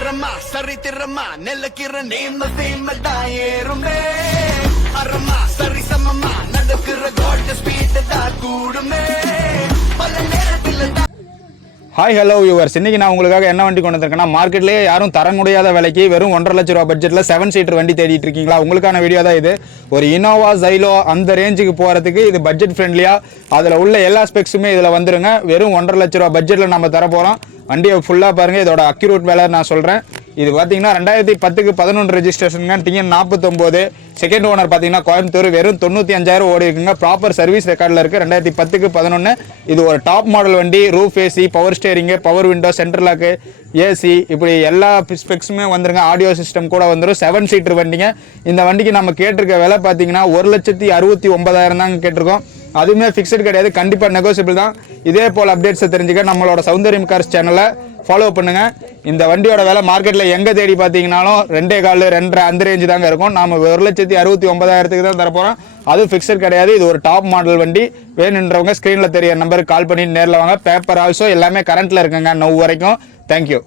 தரமா சரி திறமா நெல்லக்கிற நேம சேமதா ஏறுமே அரமா சரி சமமா நடக்கிற கோல்ட் ஸ்பீட் தான் கூடுமே பல நேரத்தில். ஹாய் ஹலோ வியூவர்ஸ், இன்னைக்கு நான் உங்களுக்காக என்ன வண்டி கொண்டு வந்திருக்கேன்னா, மார்க்கெட்லேயே யாரும் தர முடியாத விலைக்கு வெறும் 1.5 லட்ச ரூபா பட்ஜெட்டில் 7 சீட்டர் வண்டி தேடிட்டு இருக்கீங்களா? உங்களுக்கான வீடியோ தான் இது. ஒரு இனோவா ஜைலோ அந்த ரேஞ்சுக்கு போகிறதுக்கு இது பட்ஜெட் ஃப்ரெண்ட்லியாக அதில் உள்ள எல்லா ஸ்பெக்ஸுமே இதில் வந்துருங்க. வெறும் 1.5 லட்ச ரூபா பட்ஜெட்டில் நம்ம தர போகிறோம். வண்டியை ஃபுல்லாக பாருங்கள், இதோட அக்யூரேட் வேலை நான் சொல்கிறேன். இது பார்த்தீங்கன்னா 2010க்கு 11 ரெஜிஸ்ட்ரேஷனுங்க, டிஎன் 49. செகண்ட் ஓனர் பார்த்தீங்கன்னா கோயம்புத்தூர். வெறும் 95,000 ஓடி இருக்குங்க. ப்ராப்பர் சர்வீஸ் ரெக்கார்டில் இருக்குது. 2010க்கு 11. இது ஒரு டாப் மாடல் வண்டி. Roof AC, power steering, power window, central lock, AC, இப்படி எல்லா ஸ்பெக்ஸுமே வந்துருங்க. ஆடியோ சிஸ்டம் கூட வந்துடும். 7 சீட்டர் வண்டிங்க. இந்த வண்டிக்கு நம்ம கேட்டிருக்க விலை பார்த்தீங்கன்னா 1,69,000 தாங்க கேட்டிருக்கோம். அதுவுமே ஃபிக்ஸட் கிடையாது, கண்டிப்பாக நெகோசியபிள் தான். இதே போல் அப்டேட்ஸை தெரிஞ்சுக்க நம்மளோட சௌந்தர்யம் கார்ஸ் சேனலை ஃபாலோ பண்ணுங்க. இந்த வண்டியோட விலை மார்க்கெட்டில் எங்கே தேடி பார்த்தீங்கன்னாலும் 2.25 2.5 அந்த ரேஞ்சு தாங்க இருக்கும். நாம் 1,69,000 தான் தரப்போகிறோம். அதுவும் ஃபிக்ஸட் கிடையாது. இது ஒரு டாப் மாடல் வண்டி. வேணுன்றவங்க ஸ்க்ரீனில் தெரிய நம்பருக்கு கால் பண்ணி நேரில் வாங்க. பேப்பர் ஆல்சோ எல்லாமே கரண்ட்டில் இருக்குங்க நவ் வரைக்கும். தேங்க்யூ.